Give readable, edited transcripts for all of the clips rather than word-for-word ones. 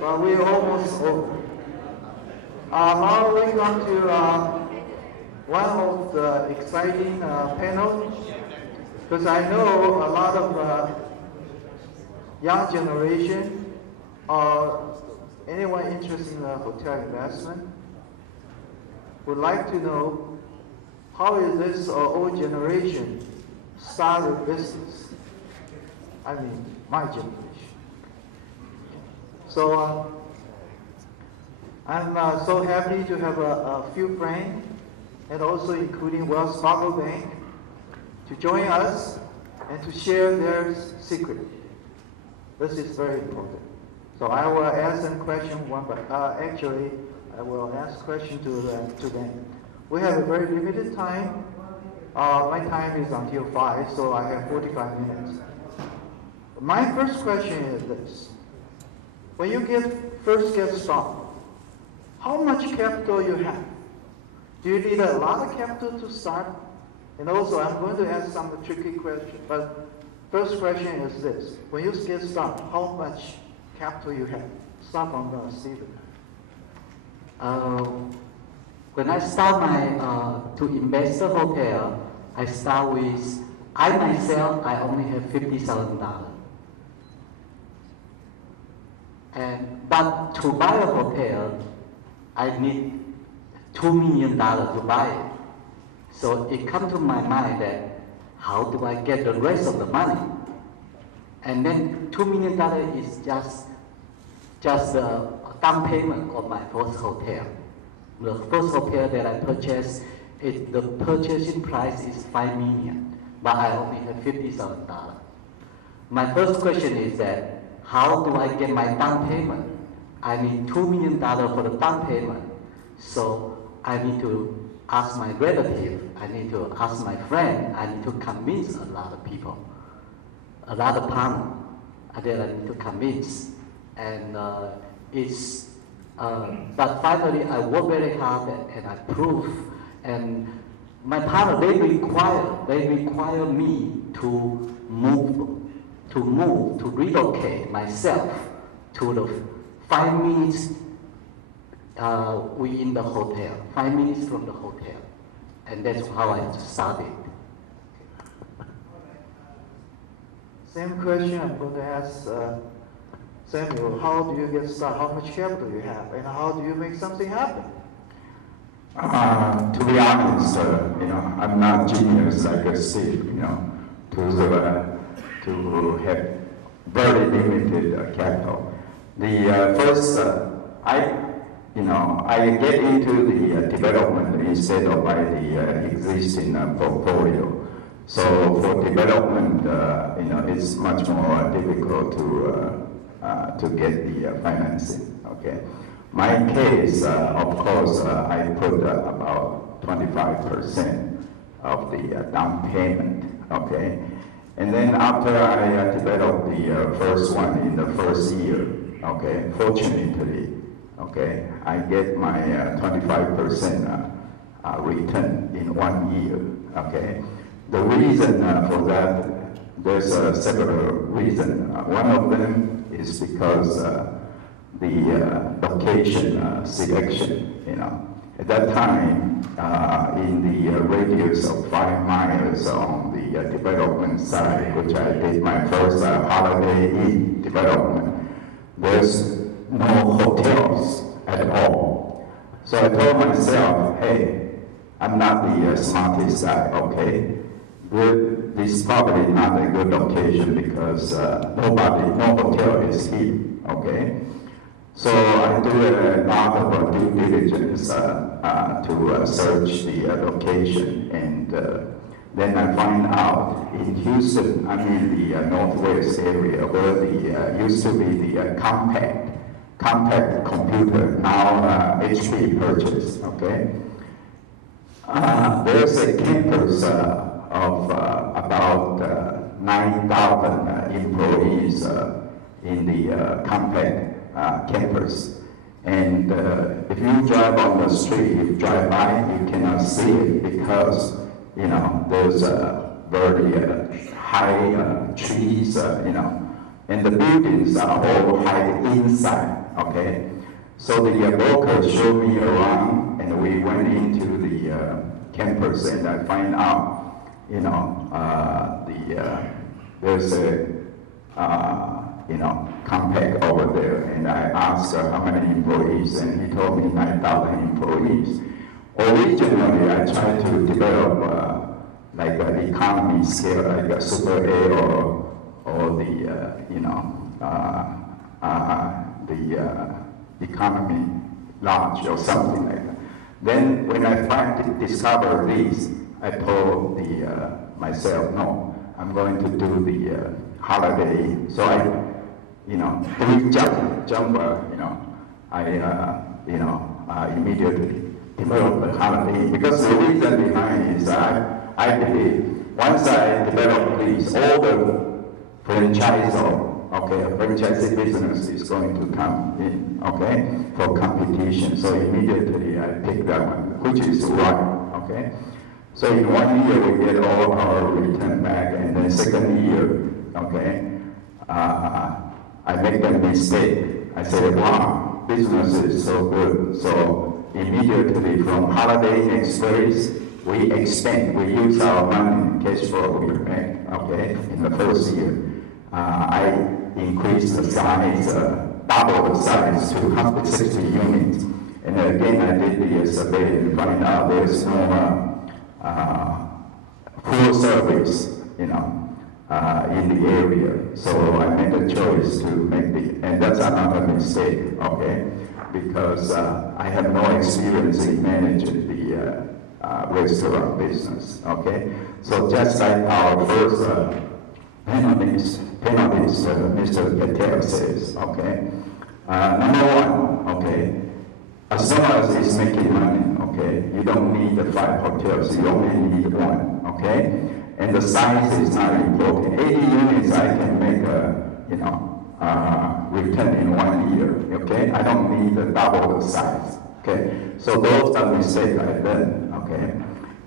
but we're almost over. Now we come to one of the exciting panels, because I know a lot of young generation or anyone interested in hotel investment would like to know how is this old generation start a business. I mean, my generation. So I'm so happy to have a few friends, and also including Wells Fargo Bank, to join us and to share their secret. This is very important. So I will ask them question one, but actually I will ask question to them. We have a very limited time. My time is until 5, so I have 45 minutes. My first question is this. When you first get started, how much capital you have? Do you need a lot of capital to start? And also, I'm going to ask some tricky questions, but first question is this. When you get started, how much capital you have? Start from Stephen. When I start to invest the hotel, I start with, I myself only have $50,000. But to buy a hotel, I need $2 million to buy it. So it comes to my mind that how do I get the rest of the money? And then $2 million is just the down payment of my first hotel. The first hotel that I purchased, the purchasing price is $5 million, but I only have $50,000. My first question is that, how do I get my down payment? I need $2 million for the down payment. So I need to ask my relative, I need to ask my friend, I need to convince a lot of people, a lot of partners that I need to convince. And but finally I work very hard and I prove. And my partner, they require me to relocate myself to the 5 minutes we in the hotel, 5 minutes from the hotel. And that's how I started. Same question I'm going to ask Samuel. How do you get started? How much capital you have? And how do you make something happen? To be honest, I'm not genius like Steve, to have very limited capital. The first, I get into the development instead of by the existing portfolio. So for development, it's much more difficult to get the financing. Okay. My case, of course, I put about 25% of the down payment. Okay. And then after I developed the first one in the first year, okay, fortunately, okay, I get my 25% return in 1 year, okay. The reason for that, there's several reasons. One of them is because the location selection, At that time, in the radius of 5 miles on the development side, which I did my first Holiday Inn development, there's no hotels at all. So I told myself, hey, I'm not the smartest guy, okay? This is probably not a good location because no hotel is here, okay? So I do a lot of due diligence to search the location, and then I find out in Houston, I'm in the northwest area where the used to be the compact computer, now HP purchased, okay? There's a campus of about 9,000 employees in the compact campus. And if you drive on the street, you drive by, you cannot see it because, there's very high trees, and the buildings are all high inside inside, okay? So the broker showed me around, and we went into the campus, and I find out, you know, there's a, you know, compact over there, and I asked how many employees, and he told me 9,000 employees. Originally, I tried to develop like an economy scale, like a Super A or the, you know, the economy large or something like that. Then when I finally discovered this, I told the, myself, no, I'm going to do the holiday. So I, you know, jumper, you know, I, you know, immediately developed the holiday, because the reason behind is I believe once I develop this, all the franchisee business is going to come in, okay, for competition. So immediately I pick that one, which is right, okay. So in 1 year we get all our return back, and then second year, okay, I make a mistake. I say, wow, business is so good. So immediately from Holiday Express, we expand, we use our money, cash flow we make, okay, in the first year. I increased the size, double the size to 160 units. And again, I did the survey and find out there's no full service, you know, in the area. So I made a choice to make and that's another mistake, okay, because I have no experience in managing the restaurant business, okay. So just like our first panelist, Mr. Patel says, okay, number one, okay, as long as it's making money, okay, you don't need the 5 hotels, you only need 1, okay, and the size is not important. 80 units I can make a, you know, return in 1 year, okay, I don't need the double the size, okay, so those are mistakes I've done, okay,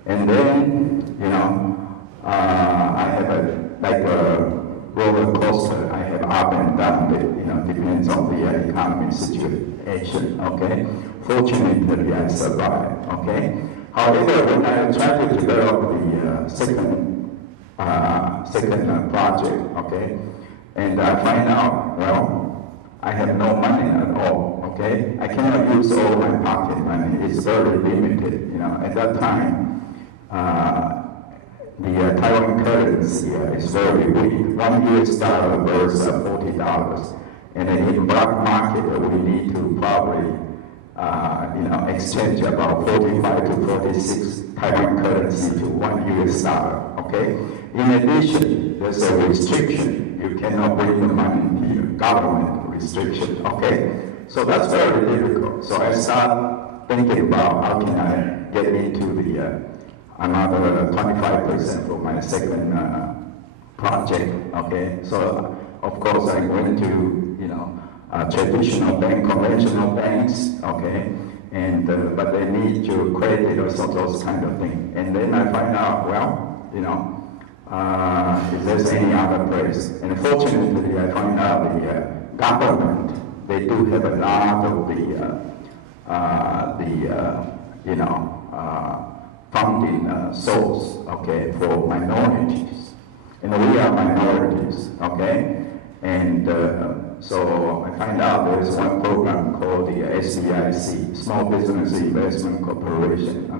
and then, you know, I have like a roller coaster. I have up and down, you know, depends on the economic situation, okay? Fortunately, I survived, okay? However, when I try to develop the second project, okay, and I find out, well, I have no money at all, okay? I cannot use all my pocket money. It's very limited, you know. At that time, the Taiwan currency is very weak. $1 US versus $40, and in black market we need to probably, you know, exchange about 45 to 46 Taiwan currency to $1 US. Okay. In addition, there's a restriction. You cannot bring the money here. Government restriction. Okay. So that's very difficult. So I start thinking about how can I get into the another 25% for my second project, okay? So, of course, I went to, you know, traditional bank, conventional banks, okay? And, but they need your credit or some those kind of things. And then I find out, well, you know, if there's any other place. And fortunately, I find out the government, they do have a lot of you know, funding source, okay, for minorities. And we are minorities, okay? And so I find out there is one program called the SBIC, Small Business Investment Corporation,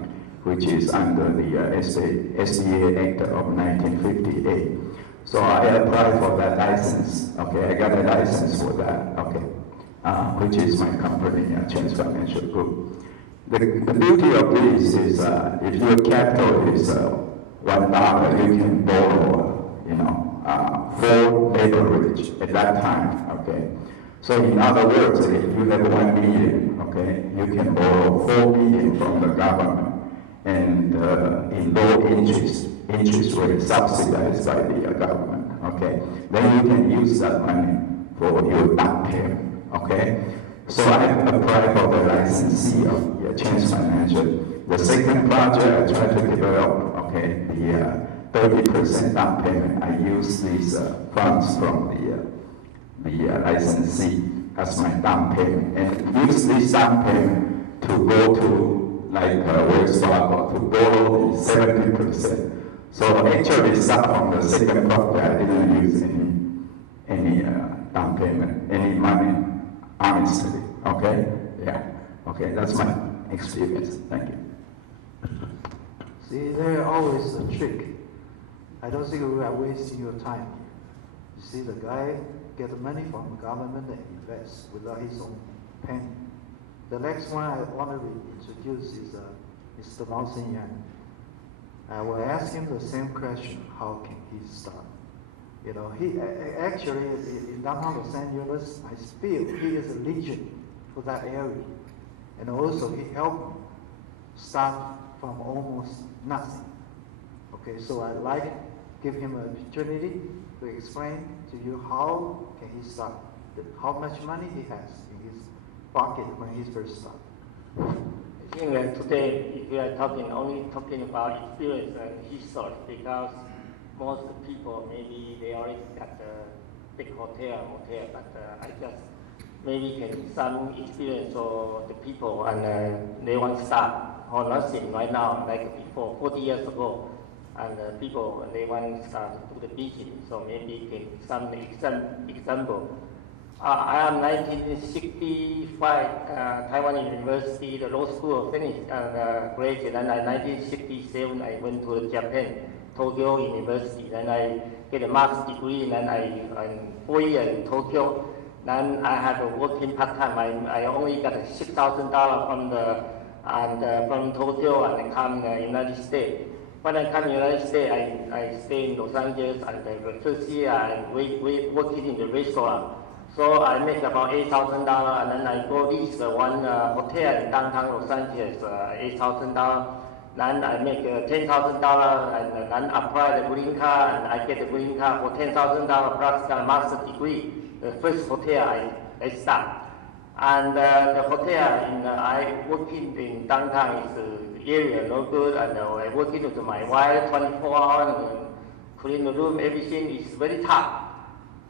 which is under the SBA Act of 1958. So I applied for that license, okay? I got a license for that, okay? Which is my company, Chance Financial Group. The beauty of this is if your capital is $1, you can borrow, you know, 4 leverage at that time, okay? So in other words, if you have 1 million, okay, you can borrow 4 million from the government, and in low interest rate subsidized by the government, okay? Then you can use that money for your down payment, okay? So I applied for the licensee of Chance Financial. The second project I tried to develop, okay, the 30% down payment. I use these funds from the licensee, as my down payment and use this down payment to go to like Wells Fargo to borrow 70%. So actually, start from the second property, I didn't use any down payment, any money, honestly. Okay, yeah, okay, that's my experience. Thank you. See, there's always a trick. I don't think we are wasting your time. You see, the guy get the money from the government and invest without his own penny. The next one I want to introduce is Mr. Mao Sen-Yan. I will ask him the same question: how can he start? You know, he actually in downtown Los Angeles, I feel he is a legend for that area, and also he helped me start from almost nothing. Okay, so I like give him an opportunity to explain to you how can he start, how much money he has in his pocket when he first started. I think that today, if we are only talking about experience and history, because most people maybe they already got a big hotel, motel, but I just maybe can some experience for the people and they want to start or nothing right now, like before 40 years ago, and people they want to start to do the business. So maybe can some example. I am 1965 Taiwan University, the law school finished and graduated. And in 1967 I went to Japan, Tokyo University. Then I get a master's degree. Then I 4 years in Tokyo. Then I had a working part time. I only got $6,000 from Tokyo and come United States. When I come to the United States, I stay in Los Angeles, and the first year I working in the restaurant. So I make about $8,000, and then I go lease one hotel in downtown Los Angeles, $8,000. Then I make $10,000, and then apply the green card, and I get the green card for $10,000 plus the master's degree. The first hotel I start. And the hotel I working in downtown is area no good, and I working with my wife 24 hours, and clean the room, everything is very tough.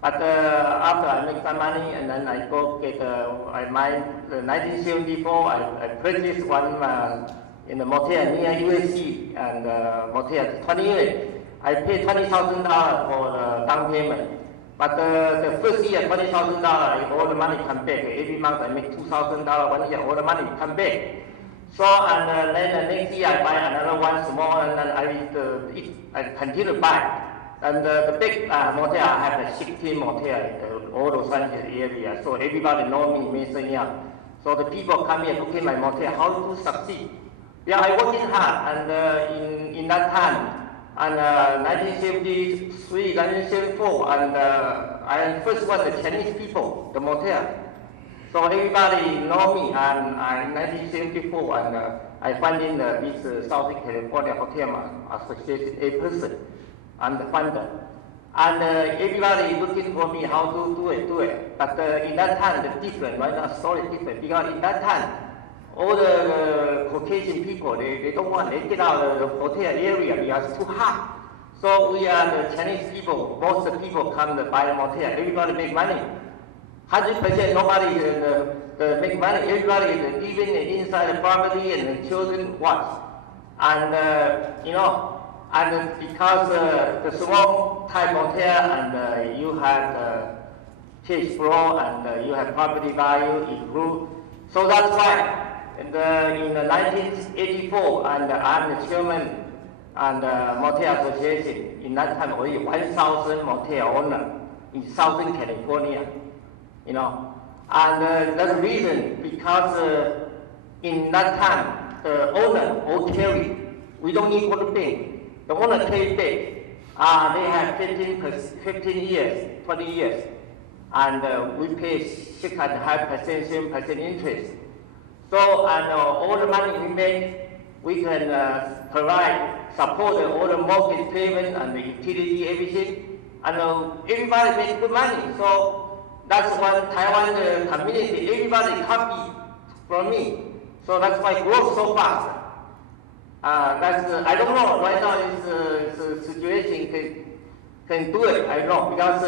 But after I make some money, and then I go get, I mine 1974, I purchased one in the motel near USC, and motel 20 years. I paid $20,000 for the down payment. But the first year, $20,000, all the money come back. Every month I make $2,000, 1 year, all the money come back. So, and then the next year I buy another one small, and then I continue to buy. And the big motel, I have 16 motel in all Los Angeles area. So everybody know me, Mason Young. So the people come here looking at my motel, how to succeed. Yeah, I working hard, and in that time, and 1973, 1974, and I first one the Chinese people, the motel. So everybody know me, and in 1974, and I funded this Southern California Hotel Association, a person. I'm the founder. And everybody looking for me how to do it. But in that time, the different, right now, story different. Because in that time, all the Caucasian people, they don't want, they get out of the hotel area because it's too hot. So we are the Chinese people, most of the people come to buy a motel. Everybody make money. 100% nobody make money. Everybody is living inside the property, and the children watch. And and because the small type hotel, and you have cash flow, and you have property value improved. So that's why in 1984, and I'm the chairman and Motel Association. In that time, only 1,000 motel owner in Southern California, And that's the reason, because in that time, the owner all carry. We don't need water bank. The owner carry back. They have 15 years, 20 years, and we pay 6.5%, 7% interest. So, and all the money we make, we can support all the mortgage payment and the utility, everything, and everybody makes good money. So that's why Taiwan community, everybody copy from me. So that's why it grows so fast. I don't know, right now this situation can do it, I don't know, because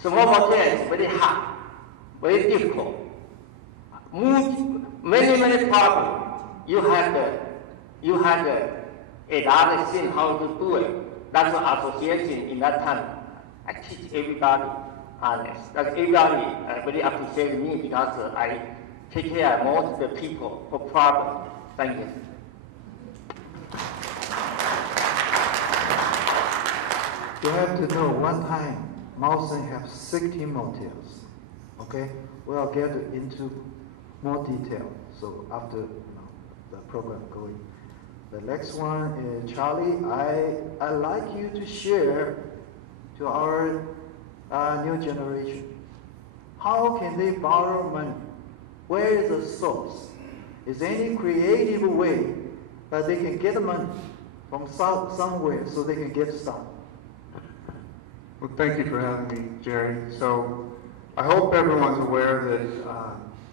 small motel is very hard. very difficult. Many problems. You had another thing how to do it. That's the association in that time. I teach everybody honest. That everybody very appreciate me because I take care of most of the people for problem. Thank you. You have to know, one time, Mawson have 16 motels. Okay? We'll get into more detail. So after the program going. The next one is Charlie. I like you to share to our new generation. How can they borrow money? Where is the source? Is there any creative way that they can get money from somewhere so they can get started? Well, thank you for having me, Jerry. So I hope everyone's aware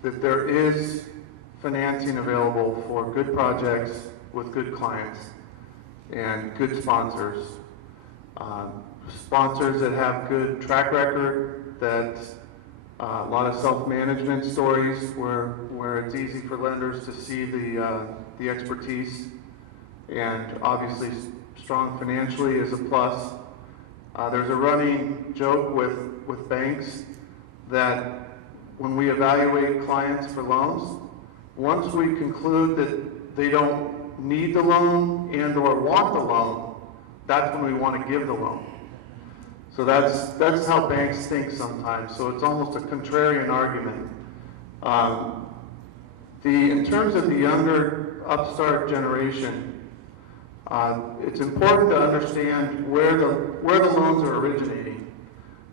that there is financing available for good projects with good clients and good sponsors. Sponsors that have good track record, that a lot of self-management stories where it's easy for lenders to see the expertise, and obviously strong financially is a plus. There's a running joke with banks that when we evaluate clients for loans, once we conclude that they don't need the loan and or want the loan, that's when we want to give the loan. So that's how banks think sometimes. So it's almost a contrarian argument. In terms of the younger upstart generation, it's important to understand where the loans are originating.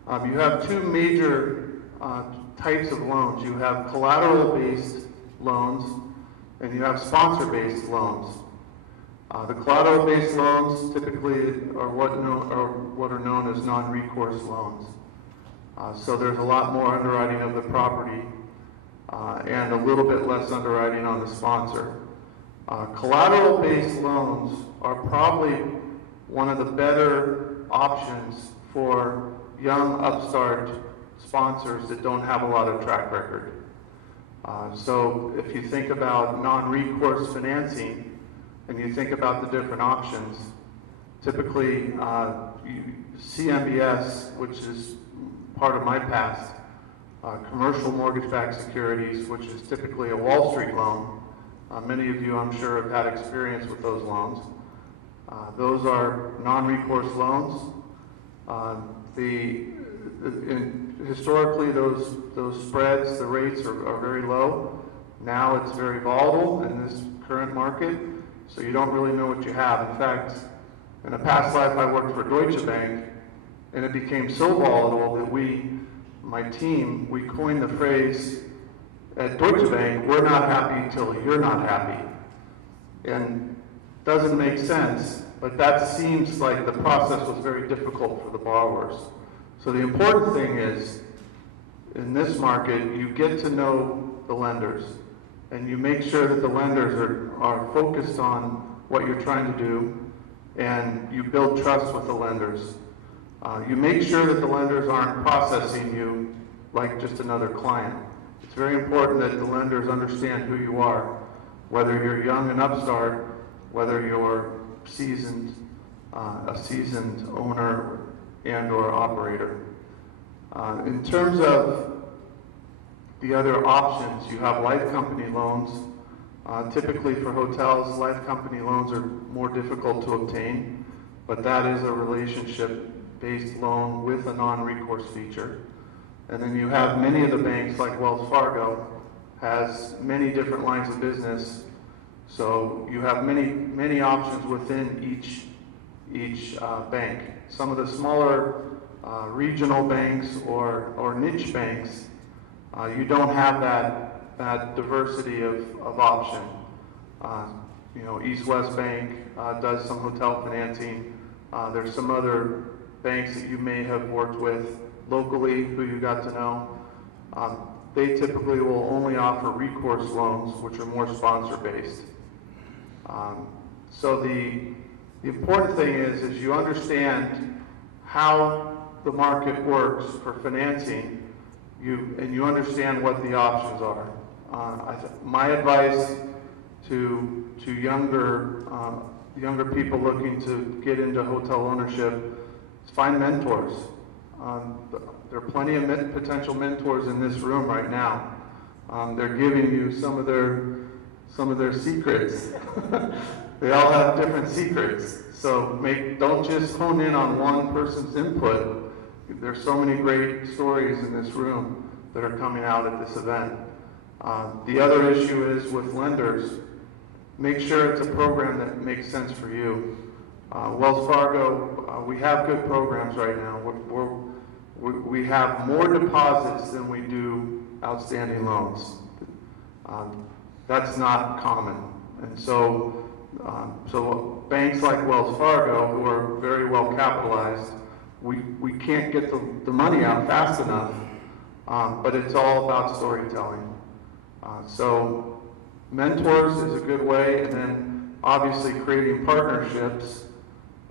You have two major types of loans. You have collateral-based loans, and you have sponsor-based loans. The collateral-based loans typically are what are known as non-recourse loans. So there's a lot more underwriting of the property and a little bit less underwriting on the sponsor. Collateral-based loans are probably one of the better options for young upstart sponsors that don't have a lot of track record. So if you think about non-recourse financing and you think about the different options, typically CMBS, which is part of my past, commercial mortgage-backed securities, which is typically a Wall Street loan. Many of you, I'm sure, have had experience with those loans. Those are non-recourse loans. Historically, those spreads, the rates are very low. Now it's very volatile in this current market, so you don't really know what you have. In fact, in a past life, I worked for Deutsche Bank, and it became so volatile that my team, we coined the phrase at Deutsche Bank, "We're not happy till you're not happy." And doesn't make sense, but that seems like the process was very difficult for the borrowers. So the important thing is, in this market, you get to know the lenders, and you make sure that the lenders are focused on what you're trying to do, and you build trust with the lenders. You make sure that the lenders aren't processing you like just another client. It's very important that the lenders understand who you are, whether you're young and upstart, whether you're seasoned, a seasoned owner and or operator. In terms of the other options, you have life company loans. Typically for hotels, life company loans are more difficult to obtain, but that is a relationship-based loan with a non-recourse feature. And then you have many of the banks, like Wells Fargo, has many different lines of business. So you have many options within each bank. Some of the smaller regional banks or niche banks, you don't have that diversity of option. East West Bank does some hotel financing. There's some other banks that you may have worked with locally who you got to know. They typically will only offer recourse loans, which are more sponsor-based. So the important thing is you understand how the market works for financing, you understand what the options are. My advice to younger people looking to get into hotel ownership is find mentors. There are plenty of potential mentors in this room right now. They're giving you some of their secrets. They all have different secrets. So don't just hone in on one person's input. There's so many great stories in this room that are coming out at this event. The other issue is with lenders, make sure it's a program that makes sense for you. Wells Fargo, we have good programs right now. We have more deposits than we do outstanding loans. That's not common. And so banks like Wells Fargo, who are very well capitalized, we can't get the money out fast enough, but it's all about storytelling. So mentors is a good way, and then obviously creating partnerships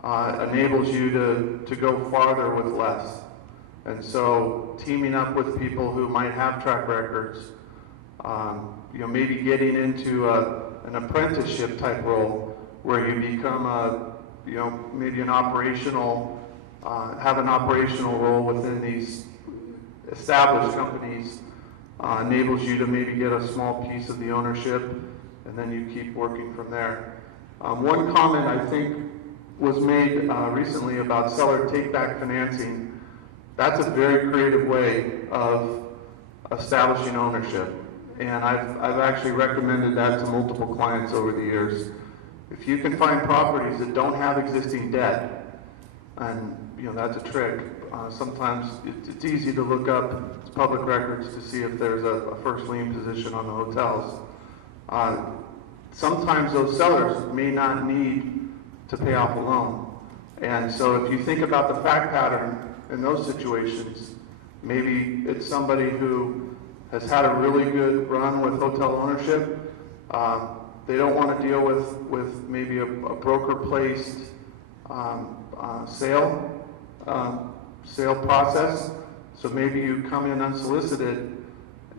enables you to go farther with less. And so teaming up with people who might have track records, maybe getting into an apprenticeship type role where you become maybe an operational, have an operational role within these established companies, enables you to maybe get a small piece of the ownership, and then you keep working from there. One comment I think was made recently about seller take-back financing. That's a very creative way of establishing ownership, and I've actually recommended that to multiple clients over the years. If you can find properties that don't have existing debt, and that's a trick. Sometimes it's easy to look up public records to see if there's a first lien position on the hotels. Sometimes those sellers may not need to pay off a loan. And so if you think about the fact pattern in those situations, maybe it's somebody who has had a really good run with hotel ownership. They don't want to deal with maybe a broker-placed sale process. So maybe you come in unsolicited,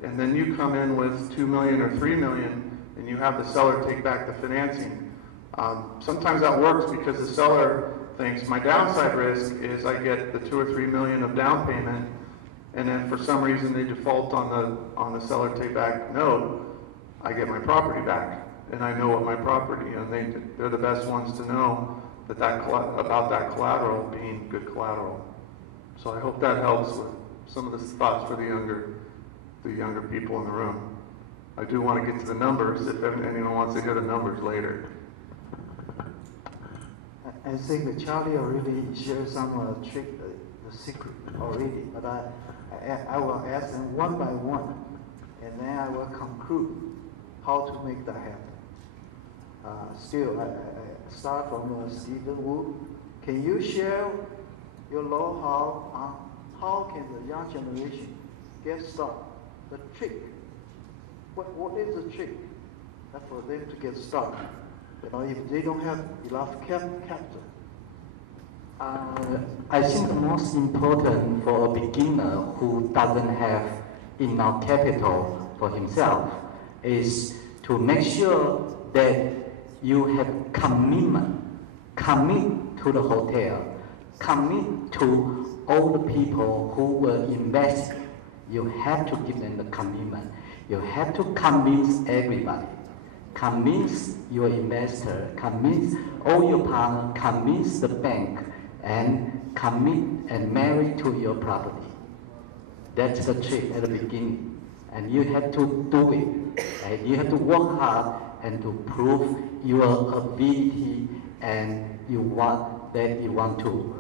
and then you come in with $2 million or $3 million, and you have the seller take back the financing. Sometimes that works because the seller thinks my downside risk is I get the $2 or $3 million of down payment, and then for some reason they default on the seller take back note, I get my property back, and I know what my property, and they're the best ones to know about that collateral being good collateral. So I hope that helps with some of the thoughts for the younger people in the room. I do want to get to the numbers if anyone wants to hear the numbers later. I think Charlie already shared some the secret already, but I will ask them one by one, and then I will conclude how to make that happen. Still, I start from Stephen Wu. Can you share your know-how on how can the young generation get started? The trick. What is the trick for them to get started? If they don't have enough capital. I think the most important for a beginner who doesn't have enough capital for himself is to make sure that you have commitment. Commit to the hotel. Commit to all the people who will invest. You have to give them the commitment. You have to convince everybody. Convince your investor, convince all your partners, convince the bank, and commit and marry to your property. That's the trick at the beginning. And you have to do it. And you have to work hard and to prove your ability and you want to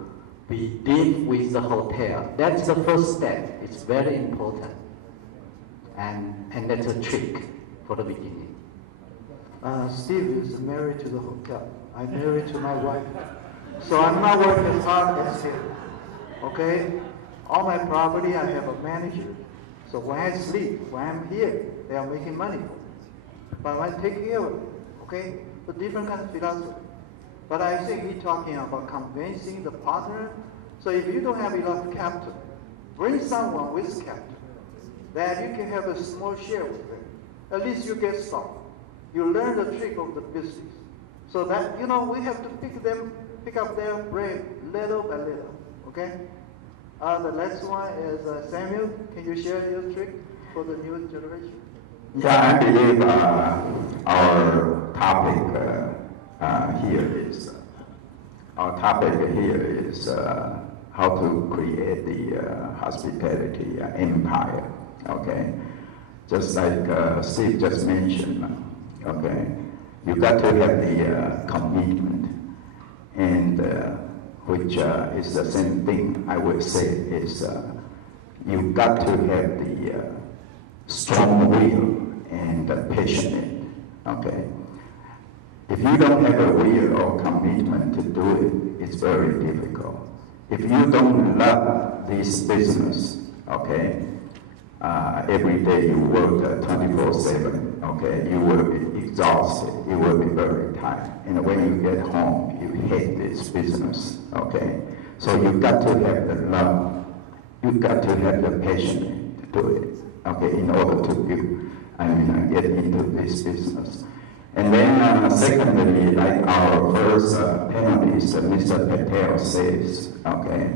be deep with the hotel. That's the first step. It's very important. And that's a trick for the beginning. Steve is married to the hotel. I'm married to my wife. So I'm not working as hard as him. Okay? On my property, I have a manager. So when I sleep, when I'm here, they are making money for me. But I take care of it. Okay? So different kind of philosophy. But I think he's talking about convincing the partner. So if you don't have enough capital, bring someone with capital. that you can have a small share with them. At least you get some. You learn the trick of the business. So that, we have to pick up their brain little by little, okay? The next one is Samuel. Can you share your trick for the new generation? Yeah, I believe our topic here is how to create the hospitality empire. Okay, just like Steve just mentioned. Okay, you got to have the commitment, and which is the same thing I would say is you got to have the strong will and passionate. Okay, if you don't have a will or commitment to do it, it's very difficult. If you don't love this business, okay, every day you work 24/7, okay, you will be exhausted, you will be very tired. And when you get home, you hate this business, okay? So you've got to have the love, you've got to have the passion to do it, okay, in order to get into this business. And then secondly, like our first panelist, Mr. Patel says, okay,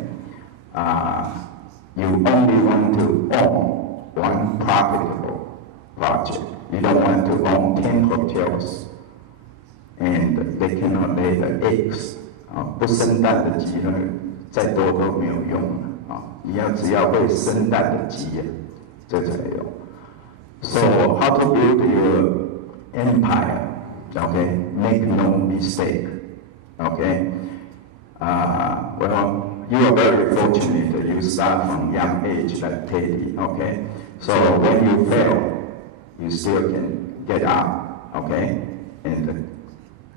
you only want to own one profitable project. You don't want to own 10 hotels, and they cannot lay the eggs. 不生蛋的鸡呢，再多都没有用啊！你只要会生蛋的鸡，这才有。So how to build your empire? Okay, make no mistake. Okay. Well, you are very fortunate that you start from young age like Teddy. Okay. So when you fail, you still can get up. Okay, and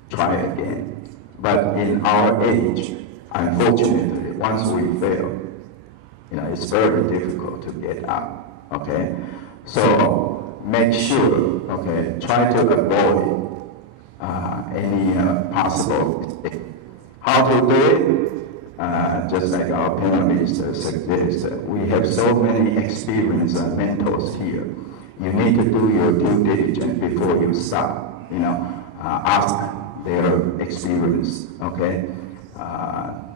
try again. But in our age, unfortunately, once we fail, it's very difficult to get up. Okay. So make sure, okay, try to avoid any possible. How to do it? Just like our panelists suggest, we have so many experienced mentors here. You need to do your due diligence before you start. Ask their experience. Okay.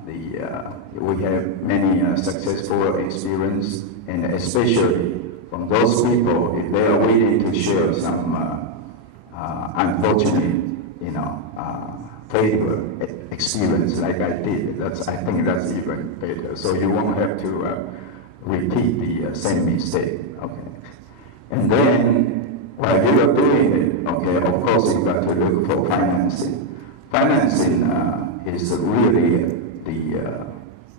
We have many successful experience, and especially from those people, if they are willing to share some unfortunate, failure experience like I did, I think that's even better. So you won't have to repeat the same mistake. Okay. And then while you are doing it, okay, of course you got to look for financing. Financing is really the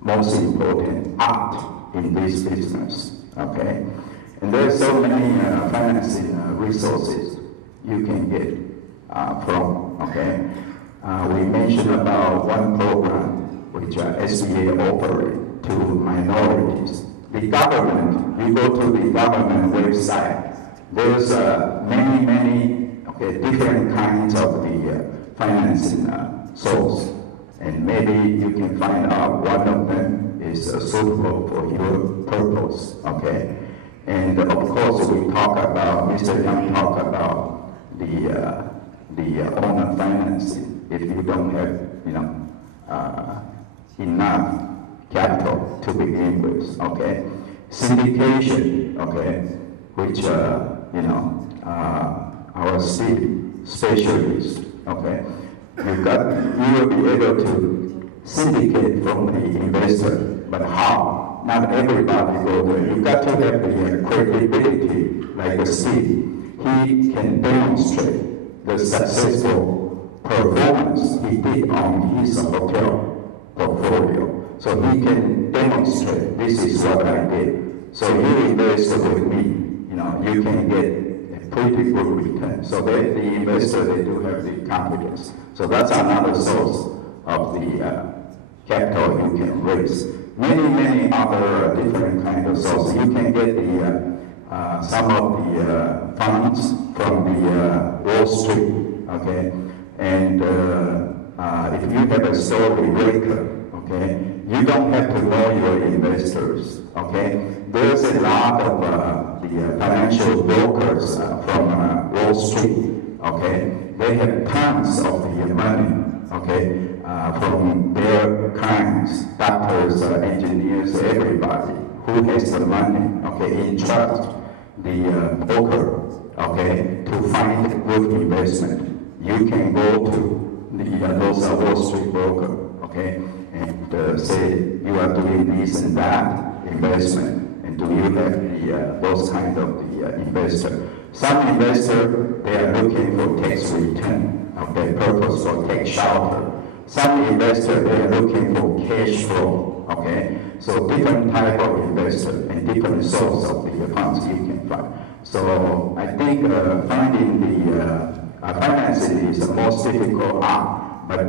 most important art in this business. Okay. And there's so many financing resources you can get from, okay? We mentioned about one program which SBA offered to minorities. The government, you go to the government website, there's many different kinds of the financing source. And maybe you can find out one of them is suitable for your purpose, okay? And of course, Mr. Young talked about the owner financing. If you don't have, enough capital to begin with, okay? Syndication, okay, which, our Steve specialists, okay? You will be able to syndicate from the investor, but how? Not everybody go there. You got to have the credibility, like Steve. He can demonstrate the successful performance he did on his hotel portfolio. So he can demonstrate, this is what I did. So you invest with me, you can get a pretty good return. So the investor, they do have the confidence. So that's another source of the capital you can raise. Many other different kind of sources. You can get some of the funds from the Wall Street, okay? And if you have a story breaker, okay, You don't have to know your investors, okay? There's a lot of the financial brokers from Wall Street, okay? They have tons of the money, okay, from their clients, doctors, engineers, everybody who has the money, okay, in trust the broker, okay, to find good investment. You can go to those Wall Street broker, okay, and say you are doing this and that investment, and do you have those kind of the investor? Some investor, they are looking for tax return, okay, purpose for tax shelter. Some investor, they are looking for cash flow, okay? So different type of investor and different source of the funds you can find. So I think finding the financing is the most difficult art, but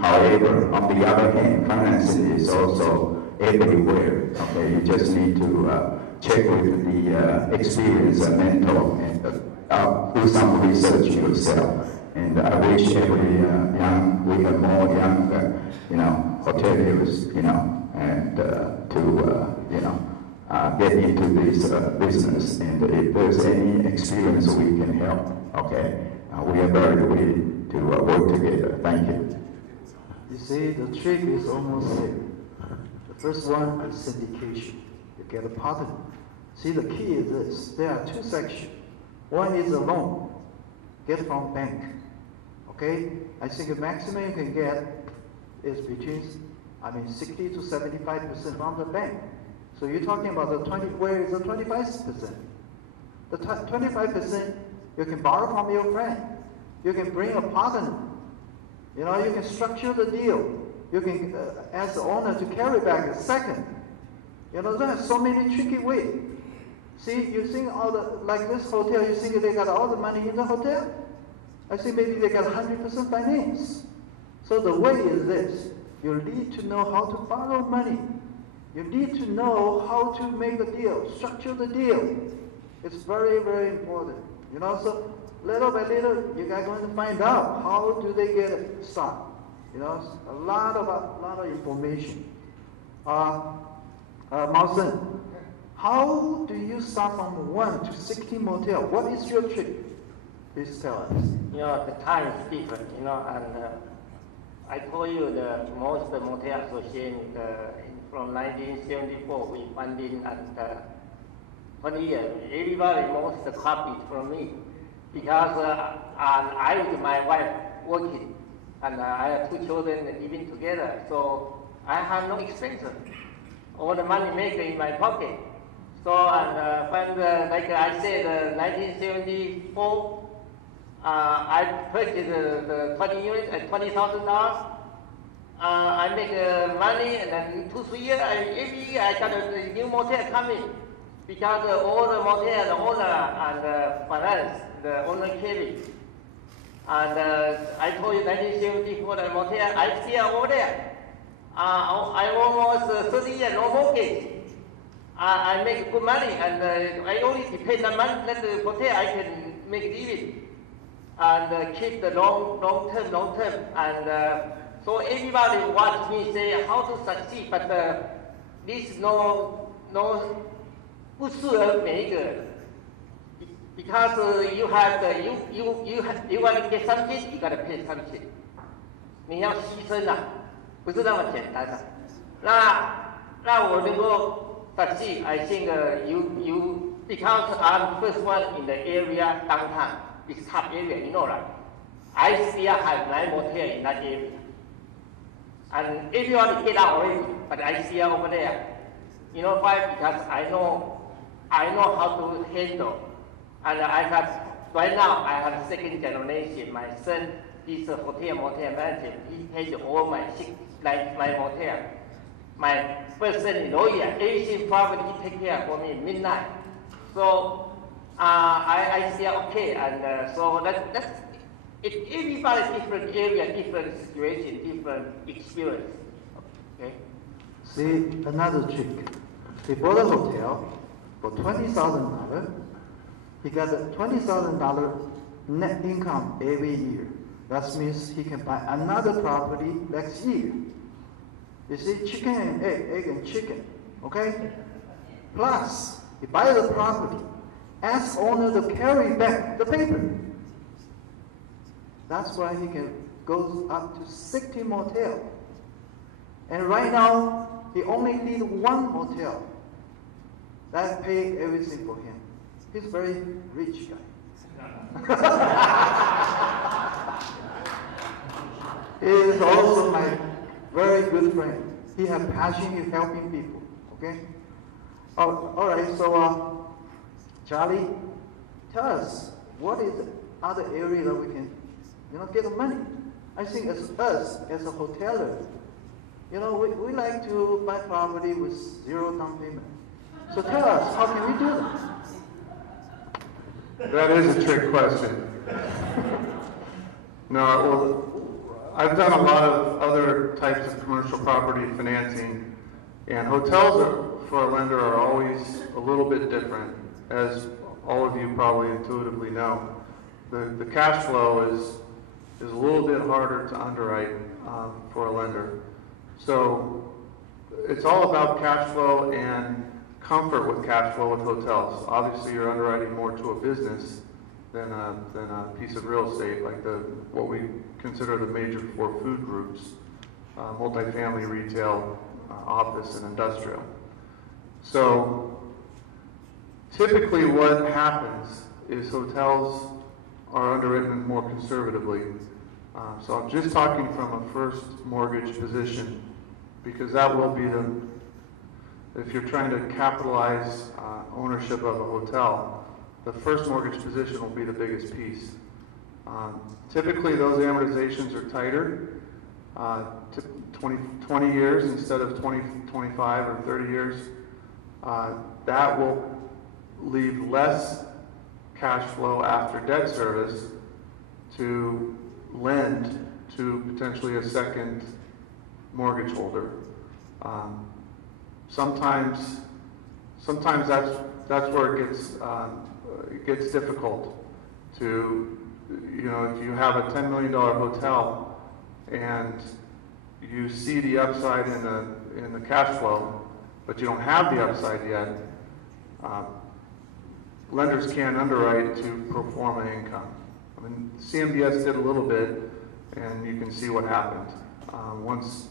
however, on the other hand, financing is also everywhere, okay? You just need to check with the experienced mentor and do some research yourself. And I wish every we have more young, hoteliers, and get into this business. And if there's any experience we can help, okay, we are very ready to work together. Thank you. You see, the trick is almost there. The first one is syndication. You get a partner. See, the key is this. There are two sections. One is a loan, get from bank. Okay? I think the maximum you can get is between, 60 to 75% from the bank. So you're talking about where is the 25%? The 25% you can borrow from your friend. You can bring a partner. You can structure the deal. You can ask the owner to carry back a second. There are so many tricky ways. See, you think like this hotel, you think they got all the money in the hotel? I think maybe they got 100% finance. So the way is this. You need to know how to borrow money. You need to know how to make a deal, structure the deal. It's very, very important. So little by little, you guys are going to find out how do they get it started. A lot of information. Mao-sen, how do you start from 1 to 16 motel? What is your trick? Please tell us. The time is different, and I told you the most motel association from 1974 we funded and 20 years. Everybody most copied from me because I with my wife working and I have 2 children living together, so I have no expenses. All the money maker in my pocket. So when like I said, 1974. I purchased the 20 units at $20,000. I make money, and then in 2-3 years, every year I got a new motel coming because all the motel, the owner and the finance, the owner carry. And I told you 1974 the motel, I still over there. I almost 30 years no mortgage. I make good money, and I only depend on money that the hotel I can make it even. And keep the long term, and so everybody wants me say how to succeed, but this no 不适合每一个人 because you have you want to get something, you gotta pay something. 你要牺牲啊，不是那么简单的。那我能够succeed, I think you because I'm first one in the area downtown. This top area, right? I still have 9 motels in that area. And everyone get out already, but I still over there. You know why? Because I know how to handle. And right now I have 2nd generation. My son is a motel manager. He has all my motel. My first son is lawyer. Everything probably he take care for me midnight. So I say okay, and so that's it. Everybody different area, different situation, different experience. Okay. See, another trick. He bought a hotel for $20,000. He got a $20,000 net income every year. That means he can buy another property next year. You see, chicken and egg and chicken, okay? Plus, you buy the property, ask owner to carry back the paper. That's why he can go up to 60 motel. And right now, he only need one motel. That pay everything for him. He's a very rich guy. He is also my very good friend. He has passion in helping people. Okay. Oh, all right. So, Charlie, tell us what is the other area that we can, get the money. I think as us as a hoteler, we like to buy property with zero down payment. So tell us, how can we do that? That is a trick question. No, well, I've done a lot of other types of commercial property financing, and hotels for a lender are always a little bit different, as all of you probably intuitively know. The cash flow is a little bit harder to underwrite for a lender. So it's all about cash flow and comfort with cash flow with hotels. Obviously, you're underwriting more to a business than a piece of real estate, like what we consider the major four food groups: multifamily, retail, office, and industrial. So typically, what happens is hotels are underwritten more conservatively. So I'm just talking from a first mortgage position, because that will be if you're trying to capitalize ownership of a hotel, the first mortgage position will be the biggest piece. Typically, those amortizations are tighter, to 20 years instead of 20, 25, or 30 years. That will leave less cash flow after debt service to lend to potentially a second mortgage holder. Sometimes that's where it gets difficult to, if you have a $10 million hotel and you see the upside in the cash flow, but you don't have the upside yet, lenders can't underwrite to pro forma income. I mean, CMBS did a little bit, and you can see what happened. Once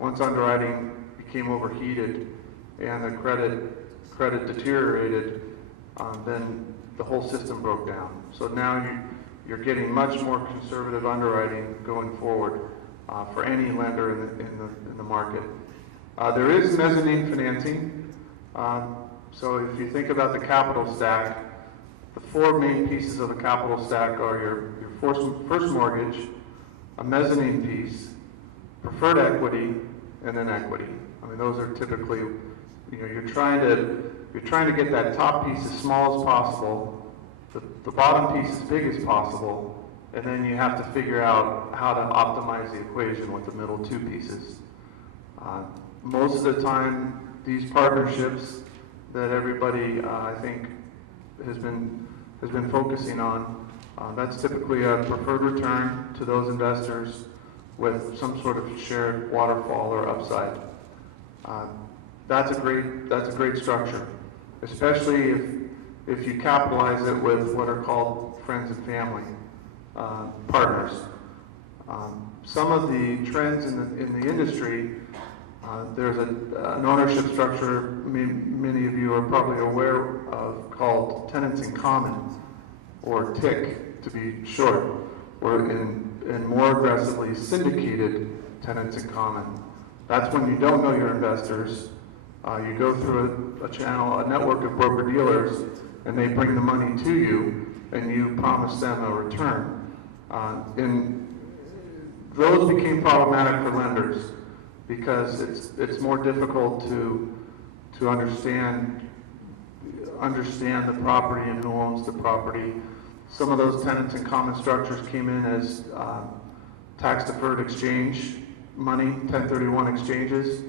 underwriting became overheated and the credit deteriorated, then the whole system broke down. So now you're getting much more conservative underwriting going forward for any lender in the market. There is mezzanine financing. So if you think about the capital stack, the four main pieces of the capital stack are your first mortgage, a mezzanine piece, preferred equity, and then equity. I mean, those are typically, you're trying to get that top piece as small as possible, the bottom piece as big as possible, and then you have to figure out how to optimize the equation with the middle two pieces. Most of the time, these partnerships that everybody, I think, has been focusing on, that's typically a preferred return to those investors with some sort of shared waterfall or upside. That's a great structure, especially if you capitalize it with what are called friends and family partners. Some of the trends in the industry, there's an ownership structure many of you are probably aware of, called tenants in common, or TIC to be short, or in more aggressively syndicated tenants in common. That's when you don't know your investors. You go through a network of broker-dealers, and they bring the money to you, and you promise them a return. And those became problematic for lenders because it's more difficult to understand the property and who owns the property. Some of those tenants in common structures came in as tax-deferred exchange money, 1031 exchanges.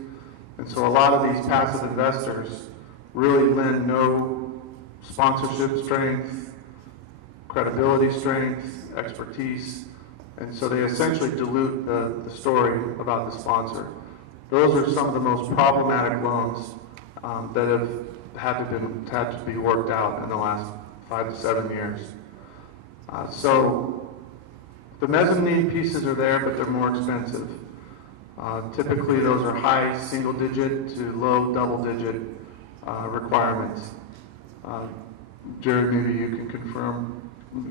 And so a lot of these passive investors really lend no sponsorship strength, credibility strength, expertise, and so they essentially dilute the story about the sponsor. Those are some of the most problematic loans that have had to be worked out in the last 5 to 7 years. So the mezzanine pieces are there, but they're more expensive. Typically, those are high single-digit to low double-digit requirements. Jared, maybe you can confirm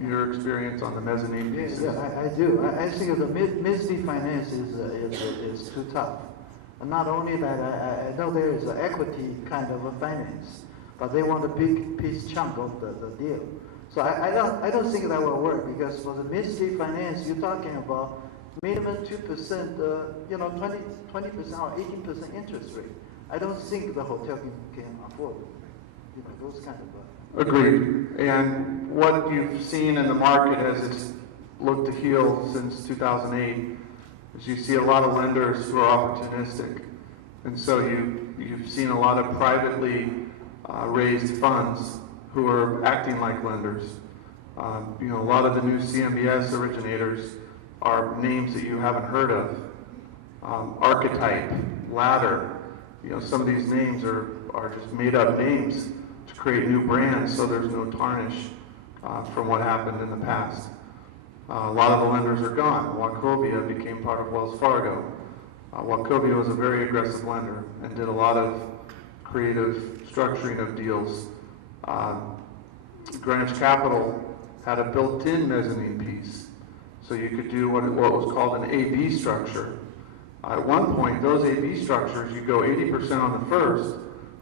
your experience on the mezzanine pieces. Yeah, I do. I think the MISB finance is too tough. And not only that, I know there is an equity kind of a finance, but they want a big piece chunk of the deal. So I don't think that will work, because for the MISB finance, you're talking about minimum 2%, 20% or 18% interest rate. I don't think the hotel can afford those kind of. Agreed. And what you've seen in the market as it's looked to heal since 2008 is you see a lot of lenders who are opportunistic. And so you've seen a lot of privately raised funds who are acting like lenders. A lot of the new CMBS originators are names that you haven't heard of. Archetype, Ladder, some of these names are just made up names to create new brands, so there's no tarnish from what happened in the past. A lot of the lenders are gone. Wachovia became part of Wells Fargo. Wachovia was a very aggressive lender and did a lot of creative structuring of deals. Greenwich Capital had a built-in mezzanine piece, so you could do what was called an AB structure. At one point, those AB structures, you go 80% on the first,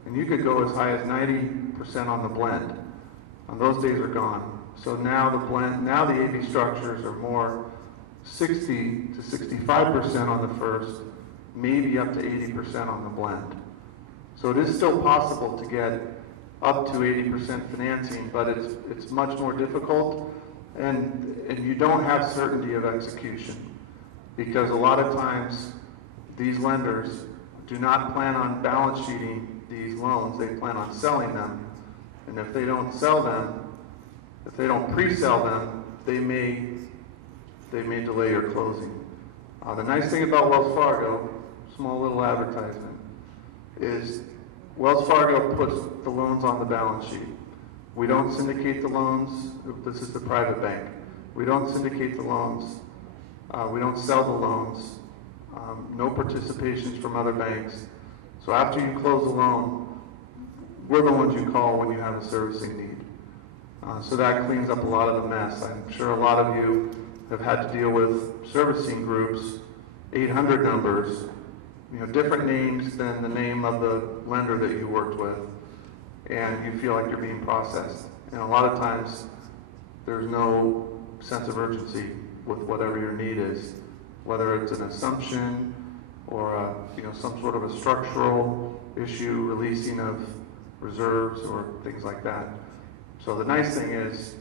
and you could go as high as 90% on the blend. And those days are gone. So now the AB structures are more 60 to 65% on the first, maybe up to 80% on the blend. So it is still possible to get up to 80% financing, but it's much more difficult, and you don't have certainty of execution, because a lot of times these lenders do not plan on balance sheeting these loans. They plan on selling them, and if they don't sell them, if they don't pre-sell them, they may delay your closing. The nice thing about Wells Fargo, small little advertisement, is Wells Fargo puts the loans on the balance sheet. We don't syndicate the loans. This is the private bank. We don't syndicate the loans. We don't sell the loans. No participations from other banks. So after you close the loan, we're the ones you call when you have a servicing need. So that cleans up a lot of the mess. I'm sure a lot of you have had to deal with servicing groups, 800 numbers, different names than the name of the lender that you worked with, and you feel like you're being processed. And a lot of times, there's no sense of urgency with whatever your need is, whether it's an assumption or some sort of a structural issue, releasing of reserves or things like that. So the nice thing is,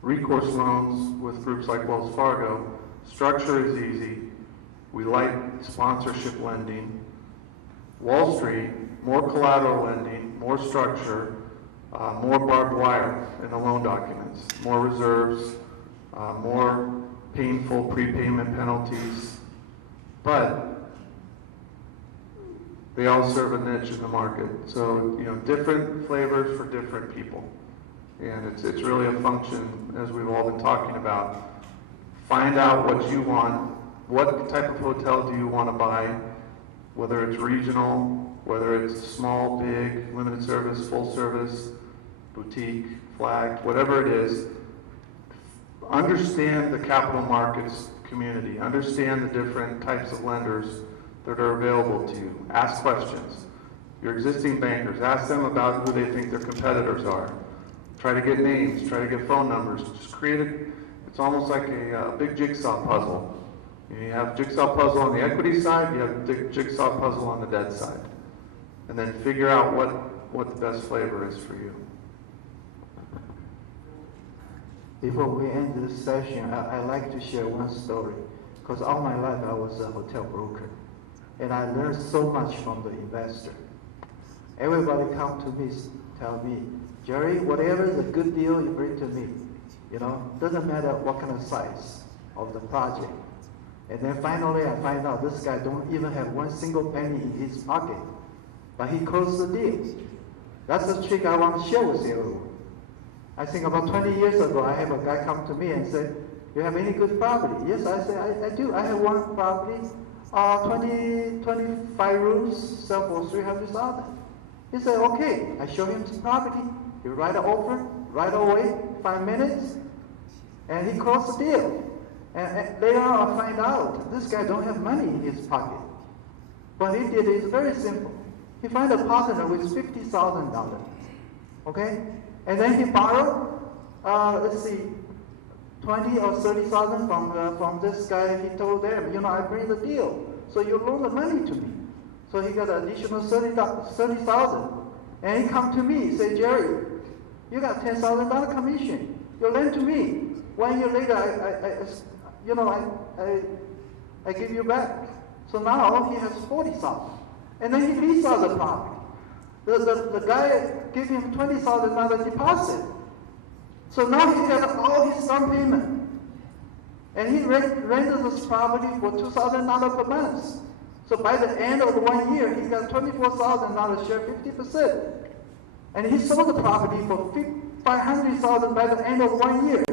recourse loans with groups like Wells Fargo, structure is easy. We like sponsorship lending. Wall Street, more collateral lending, more structure, more barbed wire in the loan documents, more reserves, more painful prepayment penalties, but they all serve a niche in the market. So, different flavors for different people. And it's really a function, as we've all been talking about. Find out what you want. What type of hotel do you want to buy? Whether it's regional, whether it's small, big, limited service, full service, boutique, flagged, whatever it is. Understand the capital markets community. Understand the different types of lenders that are available to you. Ask questions. Your existing bankers, ask them about who they think their competitors are. Try to get names, try to get phone numbers. Just create it's almost like a big jigsaw puzzle. You have jigsaw puzzle on the equity side, you have jigsaw puzzle on the debt side. And then figure out what the best flavor is for you. Before we end this session, I like to share one story. Because all my life I was a hotel broker. And I learned so much from the investor. Everybody come to me, tell me, Jerry, whatever is a good deal you bring to me, doesn't matter what kind of size of the project. And then finally I find out this guy don't even have one single penny in his pocket, but he closed the deal. That's the trick I want to share with you. I think about 20 years ago, I have a guy come to me and said, "You have any good property?" Yes, I said, I do. I have one property, 25 rooms, sell for $300,000. He said, "Okay." I show him the property. He write an offer right away, 5 minutes, and he closed the deal. And later on, I find out this guy don't have money in his pocket. What he did is very simple. He find a partner with $50,000. Okay, and then he borrowed, let's see, 20 or 30,000 from this guy. He told them, I bring the deal, so you loan the money to me. So he got an additional 30,000, and he come to me, say, "Jerry, you got $10,000 commission. You lend to me. 1 year later, I give you back." So now he has 40,000, and then he leases out the property. The guy gave him $20,000 deposit. So now he got all his down payment. And he rented this property for $2,000 per month. So by the end of 1 year, he got $24,000 share, 50%. And he sold the property for $500,000 by the end of 1 year.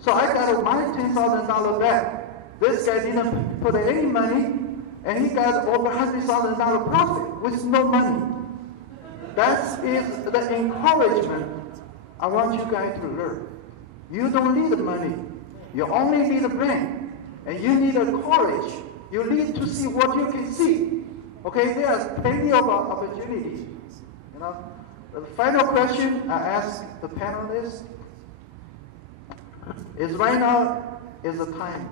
So I got my $10,000 back. This guy didn't put any money, and he got over $100,000 profit with no money. That is the encouragement I want you guys to learn. You don't need the money. You only need a brain. And you need a courage. You need to see what you can see. Okay, there's plenty of opportunities. The final question I ask the panelists is right now is the time.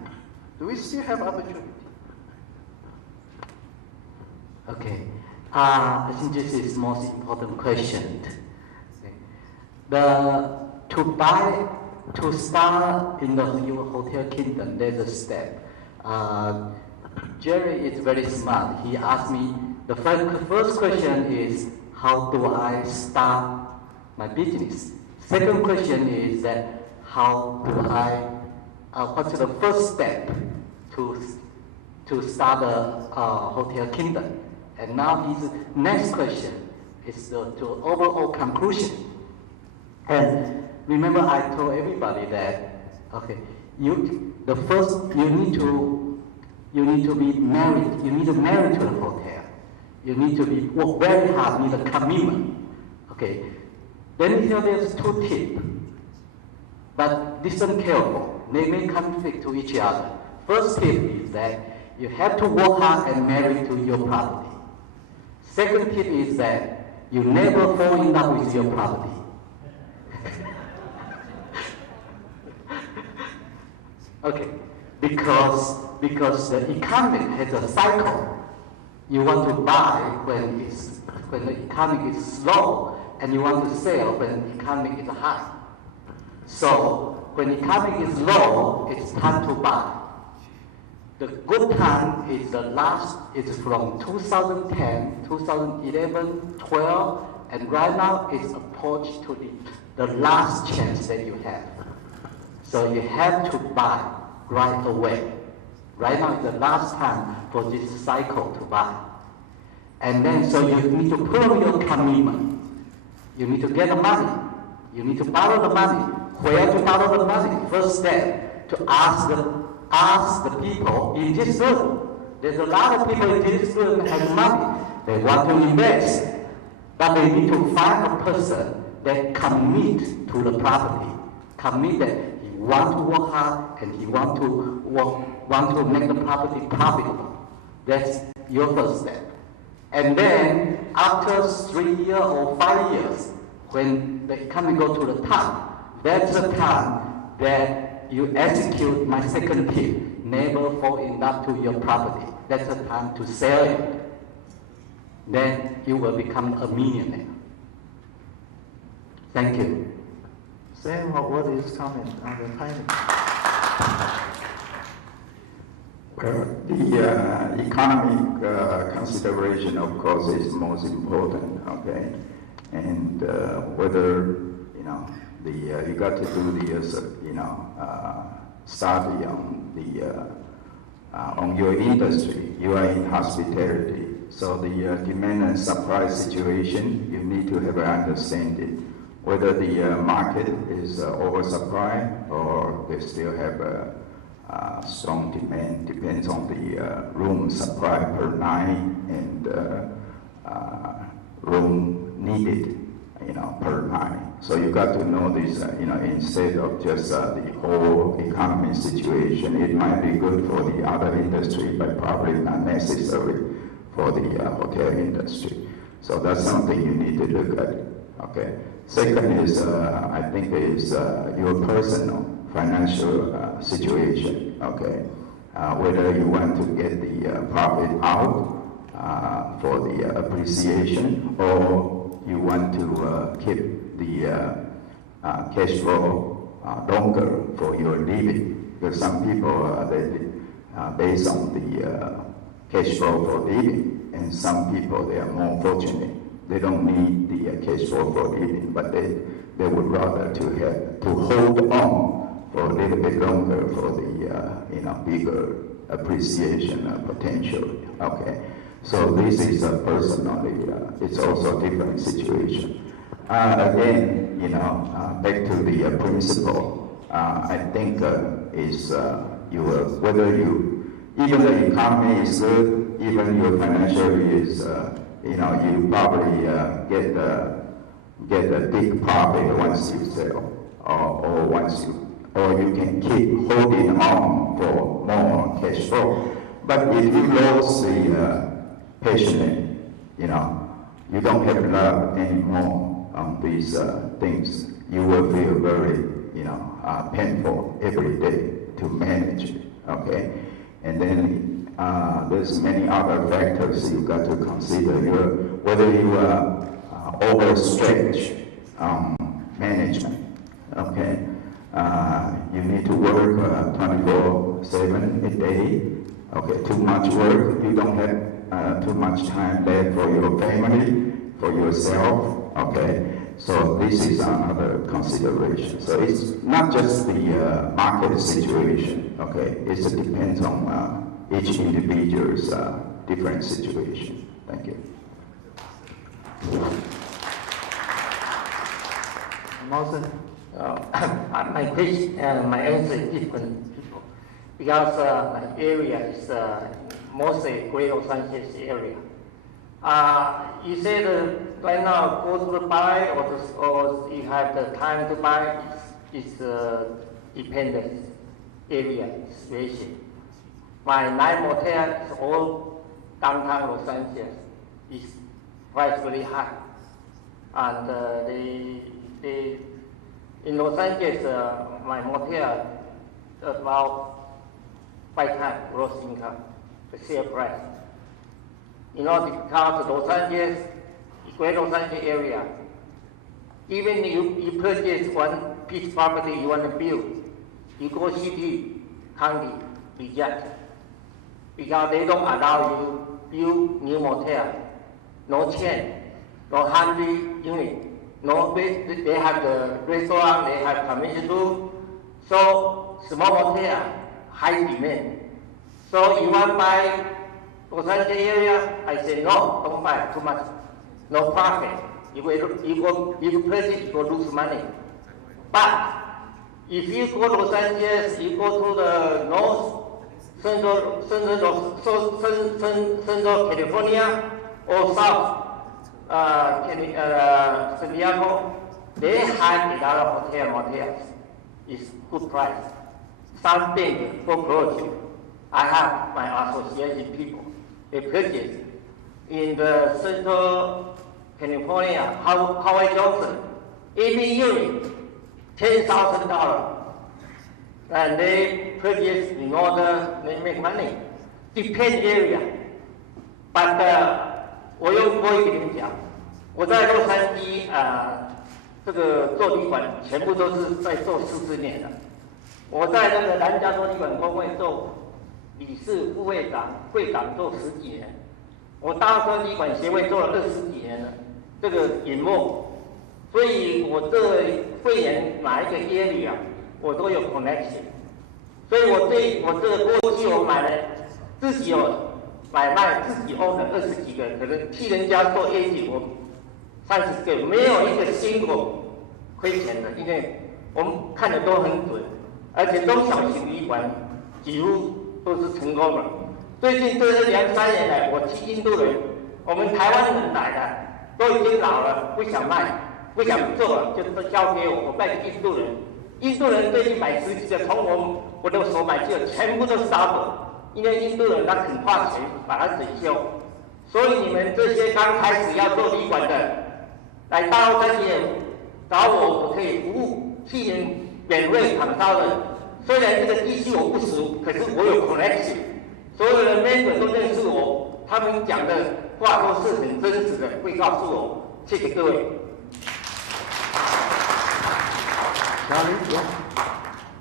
Do we still have opportunity? Okay. I think this is the most important question. To start in your hotel kingdom, there's a step. Jerry is very smart. He asked me, the first question is, how do I start my business? Second question is that, what's the first step to start a hotel kingdom? And now his next question is to overall conclusion. And remember, I told everybody that you need to be married. You need to marry to the hotel. You need to work very hard. Need a commitment. Okay. Then here there's 2 tips, but listen careful. They may conflict to each other. First tip is that you have to work hard and marry to your property. Second tip is that you never fall in love with your property. Okay, because the economy has a cycle. You want to buy when the economy is slow, and you want to sell when the economy is high. So when the economy is low, it's time to buy. The good time is is from 2010, 2011, 12, and right now it's approached to the last chance that you have. So you have to buy right away. Right now is the last time for this cycle to buy. And then, so you need to put on your commitment. You need to get the money. You need to borrow the money. Where to borrow the money? First step, to ask the people in this room. There's a lot of people in this room that have money. They want to invest. But they need to find a person that commit to the property. Commit that he want to work hard and he want to make the property profitable. That's your first step. And then after 3 years or 5 years, when the economy go to the top, that's the time that you execute my second tip. Never fall in love to your property. That's the time to sell it. Then you will become a millionaire. Thank you. Sam, what is comment on the timing? Well, the economic consideration, of course, is most important. Okay, and whether you got to do the study on on your industry. You are in hospitality, so the demand and supply situation, you need to have an understanding whether the market is oversupply or they still have a strong demand. Depends on the room supply per night and room needed, per night. So you got to know this, instead of just the whole economy situation. It might be good for the other industry, but probably not necessary for the hotel industry. So that's something you need to look at. Okay. Second is, I think, is your personal financial situation. Okay. Whether you want to get the profit out for the appreciation, or you want to keep the cash flow longer for your living. Because some people, they based on the cash flow for living, and some people, they are more fortunate. They don't need the cash flow for living, but they would rather to hold on for a little bit longer for the bigger appreciation potential. Okay, so this is personally, it's also a different situation. Again, back to the principle. I think is whether even the economy is good, even your financially is. You probably get a big profit once you sell, or you can keep holding on for more cash flow. But if you lose the passion, you don't have love anymore on these things. You will feel very, painful every day to manage it. Okay, and then. There's many other factors you got to consider. Whether you overstretch management. Okay, you need to work 24/7 a day. Okay, too much work. You don't have too much time left for your family, for yourself. Okay, so this is another consideration. So it's not just the market situation. Okay, it depends on. Each individual's different situation. Thank you. Nelson? My question, my answer is different people, because my area is mostly Greater Los Angeles area. You said right now go to buy or you have the time to buy is dependent area situation. My night motel is all downtown Los Angeles. It's price very high, and in Los Angeles my motel about 5 times gross income, the sale price. Because Los Angeles, Greater Los Angeles area, even you purchase one piece property you want to build, you go city, county, reject. Because they don't allow you build new motel, no chain, no 100 unit, no, they have the restaurant, they have permission room, so small motel, high demand. So you want to buy Los Angeles area? I say no, don't buy too much, no profit. You purchase, you will lose money. But if you go to Los Angeles, you go to the north. Central California or South San Diego, they have a lot of motels. It's good price. Something for project. I have my association people. They purchase in the Central California, Howard Johnson, every unit, $10,000. And they purchase in order to make money. Depend area. But 我用国语给你们讲，我在洛杉矶这个做旅馆，全部都是在做40年的。我在那个南加州旅馆工会做理事、副会长、会长做10几年。我大科旅馆协会做了20几年了，这个隐没。所以我这会员哪一个 area 我都有 connection， 所以我这个过去我买了自己有买卖自己 own 的20几个，可能替人家做业绩，我30个没有一个新股亏钱的，因为我们看的都很准，而且中小型旅馆几乎都是成功了。最近这2、3年来，我替印度人，我们台湾人来的都已经老了，不想卖，不想做了，就都交给我，我卖给印度人。印度人最近买10几个，从我的手买进的全部都是沙本，因为印度人他肯花钱把它整修。所以你们这些刚开始要做旅馆的，来大陆这边找我，我可以服务，替您免费扛烧的。虽然这个地区我不熟，可是我有 connection， 所有的 member 都认识我，他们讲的话都是很真实的，会告诉我。谢谢各位。Charlie, yeah.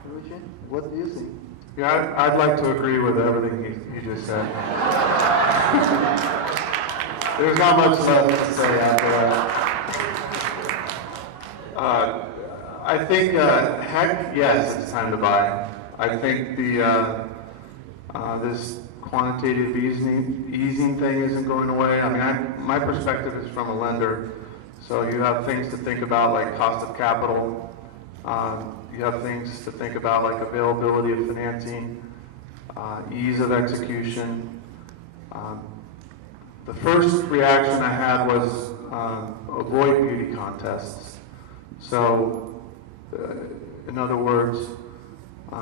Eugene, what do you think? Yeah, I'd like to agree with everything he just said. There's not much left to say after that. I think, heck, yes, it's time to buy. I think this quantitative easing thing isn't going away. I mean, my perspective is from a lender, so you have things to think about like cost of capital. You have things to think about like availability of financing, ease of execution. The first reaction I had was avoid beauty contests. So, in other words,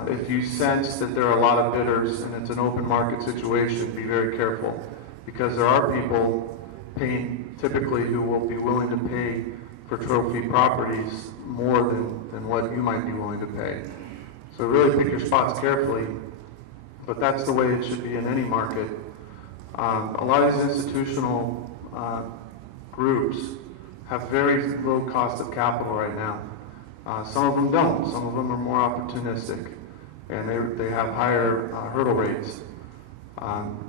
if you sense that there are a lot of bidders and it's an open market situation, be very careful, because there are people paying typically who will be willing to pay for trophy properties more than what you might be willing to pay. So really pick your spots carefully, but that's the way it should be in any market. A lot of these institutional groups have very low cost of capital right now. Some of them don't. Some of them are more opportunistic, and they have higher hurdle rates.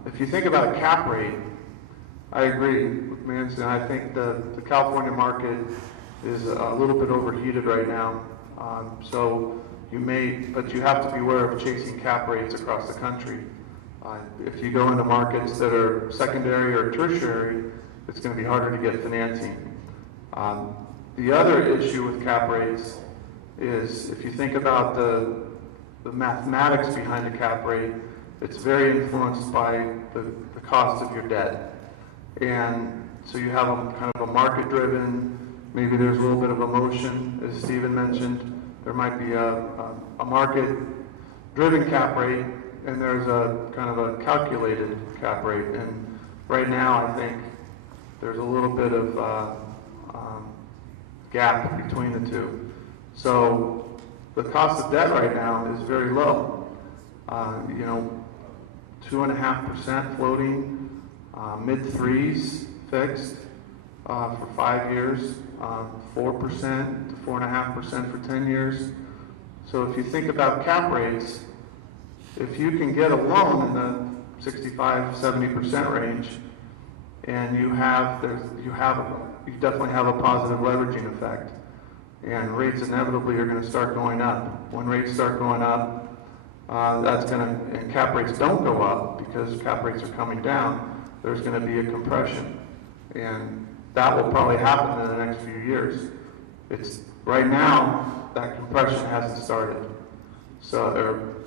If you think about a cap rate, I agree with Manson. I think the California market is a little bit overheated right now. So but you have to be aware of chasing cap rates across the country. If you go into markets that are secondary or tertiary, it's going to be harder to get financing. The other issue with cap rates is if you think about the mathematics behind a cap rate, it's very influenced by the cost of your debt. And so you have kind of a market-driven, maybe there's a little bit of emotion, as Stephen mentioned. There might be a market-driven cap rate, and there's a kind of a calculated cap rate. And right now, I think there's a little bit of gap between the two. So the cost of debt right now is very low. 2.5% floating, mid-3s fixed for 5 years, 4% to 4.5% for 10 years. So if you think about cap rates, if you can get a loan in the 65-70% range, and you definitely have a positive leveraging effect, and rates inevitably are going to start going up. When rates start going up, and cap rates don't go up because cap rates are coming down, there's going to be a compression, and that will probably happen in the next few years. Right now, that compression hasn't started, so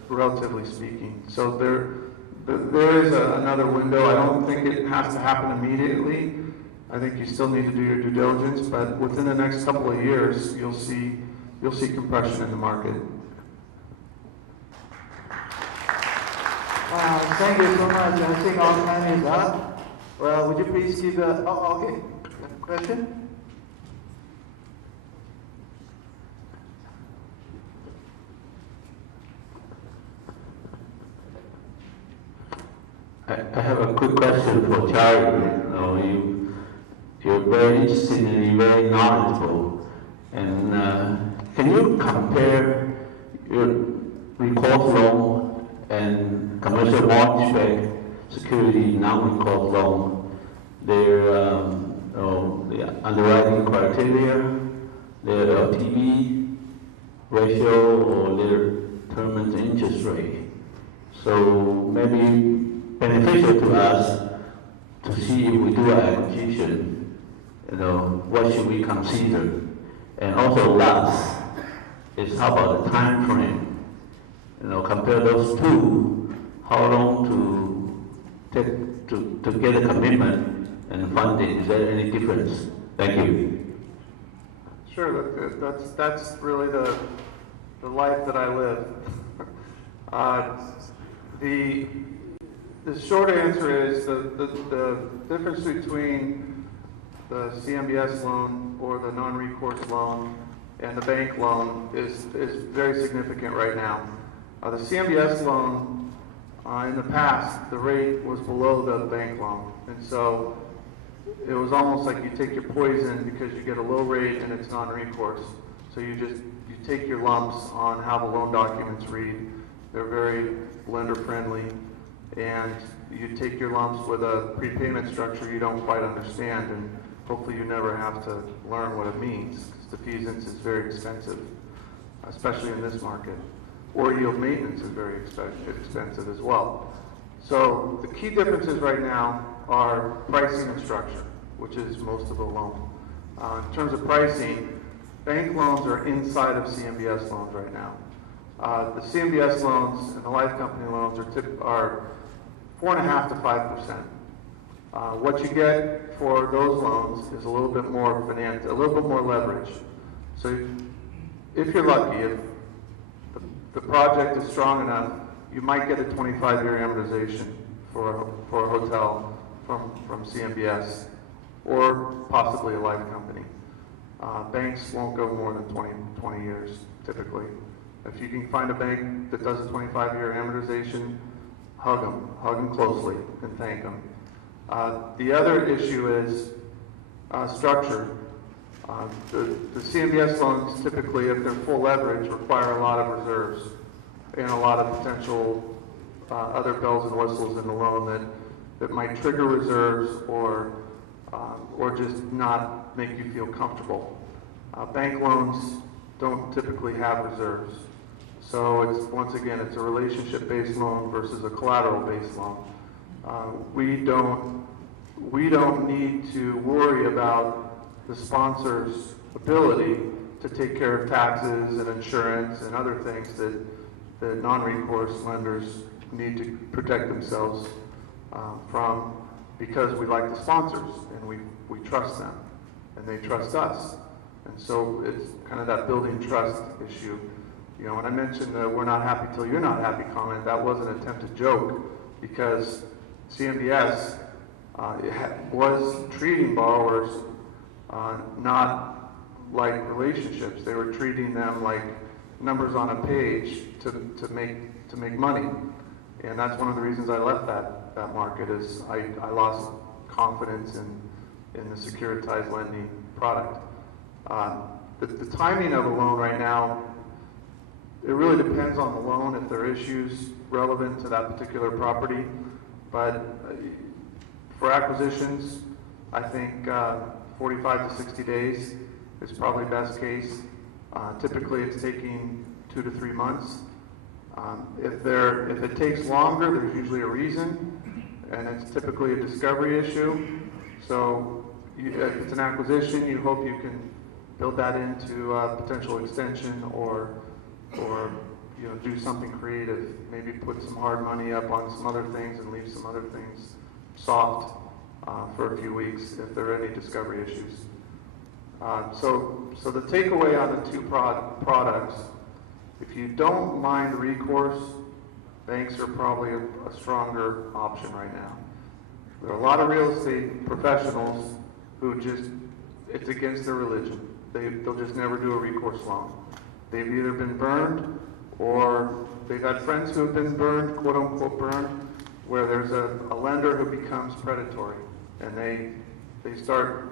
relatively speaking. So there is another window. I don't think it has to happen immediately. I think you still need to do your due diligence, but within the next couple of years, you'll see compression in the market. Thank you so much. I think our time is up. Well, would you please give okay. Question? I have a quick question for Charlie. You're very interested and very knowledgeable. And can you compare your recourse loan and commercial mortgage-backed security non-recourse loan, their underwriting criteria, their LTV ratio, or their term and interest rate? So maybe beneficial to us to see if we do an acquisition, what should we consider? And also last is how about the time frame? Compare those two, how long to take to get a commitment and funding, is there any difference? Thank you. Sure, that's really the life that I live. The short answer is the difference between the CMBS loan or the non-recourse loan and the bank loan is very significant right now. The CMBS loan, in the past, the rate was below the bank loan, and so it was almost like you take your poison because you get a low rate and it's non-recourse. So you take your lumps on how the loan documents read. They're very lender friendly, and you take your lumps with a prepayment structure you don't quite understand, and hopefully you never have to learn what it means, because defeasance is very expensive, especially in this market. Or yield maintenance is very expensive as well. So the key differences right now are pricing and structure, which is most of the loan. In terms of pricing, bank loans are inside of CMBS loans right now. The CMBS loans and the life company loans are 4.5% to 5%. What you get for those loans is a little bit more a little bit more leverage. So if you're lucky, if the project is strong enough, you might get a 25-year amortization for a hotel from CMBS, or possibly a life company. Banks won't go more than 20 years, typically. If you can find a bank that does a 25-year amortization, hug them closely, and thank them. The other issue is structure. The CMBS loans typically, if they're full leverage, require a lot of reserves and a lot of potential other bells and whistles in the loan that might trigger reserves or just not make you feel comfortable. Bank loans don't typically have reserves. So once again, it's a relationship-based loan versus a collateral-based loan. We don't need to worry about the sponsor's ability to take care of taxes and insurance and other things that non-recourse lenders need to protect themselves from, because we like the sponsors and we trust them and they trust us. And so it's kind of that building trust issue. When I mentioned the "we're not happy till you're not happy" comment, that was an attempted joke, because CMBS was treating borrowers not like relationships. They were treating them like numbers on a page to make money. And that's one of the reasons I left that market, is I lost confidence in the securitized lending product. The timing of a loan right now, it really depends on the loan, if there are issues relevant to that particular property. But for acquisitions, I think 45 to 60 days is probably best case. Typically it's taking 2 to 3 months. If it takes longer, there's usually a reason, and it's typically a discovery issue. So if it's an acquisition, you hope you can build that into a potential extension, or do something creative. Maybe put some hard money up on some other things and leave some other things soft for a few weeks if there are any discovery issues. So the takeaway on the two products, if you don't mind recourse, banks are probably a stronger option right now. There are a lot of real estate professionals who it's against their religion. They'll just never do a recourse loan. They've either been burned, or they've had friends who have been burned, quote unquote burned, where there's a lender who becomes predatory, and they start,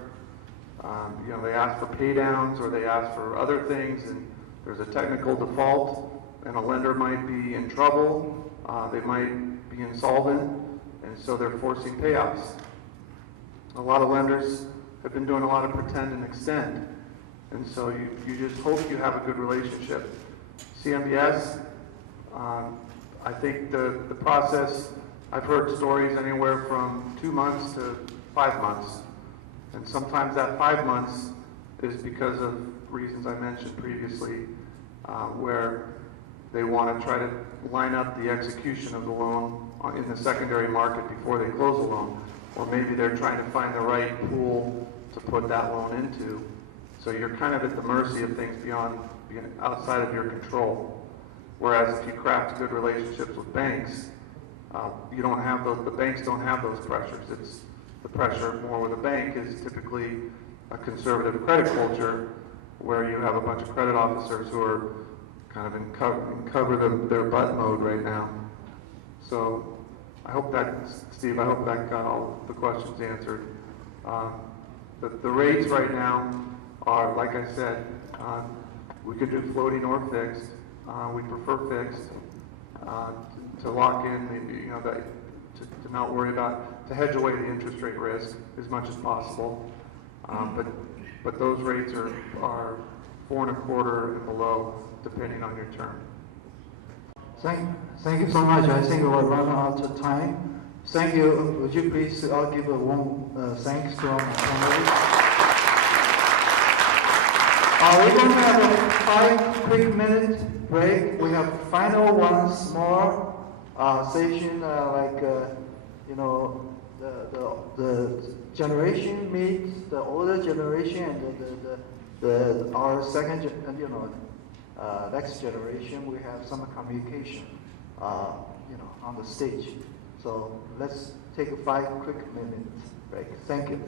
they ask for pay downs, or they ask for other things, and there's a technical default, and a lender might be in trouble, they might be insolvent, and so they're forcing payouts. A lot of lenders have been doing a lot of pretend and extend, and so you just hope you have a good relationship. CMBS, I think the process I've heard stories anywhere from 2 months to 5 months. And sometimes that 5 months is because of reasons I mentioned previously, where they want to try to line up the execution of the loan in the secondary market before they close a loan. Or maybe they're trying to find the right pool to put that loan into. So you're kind of at the mercy of things outside of your control. Whereas if you craft good relationships with banks, you don't have those. The banks don't have those pressures. It's the pressure more with a bank is typically a conservative credit culture, where you have a bunch of credit officers who are kind of in cover their butt mode right now. So I hope that, Steve, I hope that got all the questions answered. The rates right now are, like I said, we could do floating or fixed. We prefer fixed to lock in, to not worry about, to hedge away the interest rate risk as much as possible. But those rates are 4.25% and below, depending on your term. Thank you so much. I think we're running out of time. Thank you. Would you please give a warm thanks to our panelists? We're going to have a 5 quick minute break. We have final one small session, the generation meets the older generation and our second, next generation. We have some communication, on the stage. So let's take a 5 quick minute break. Thank you.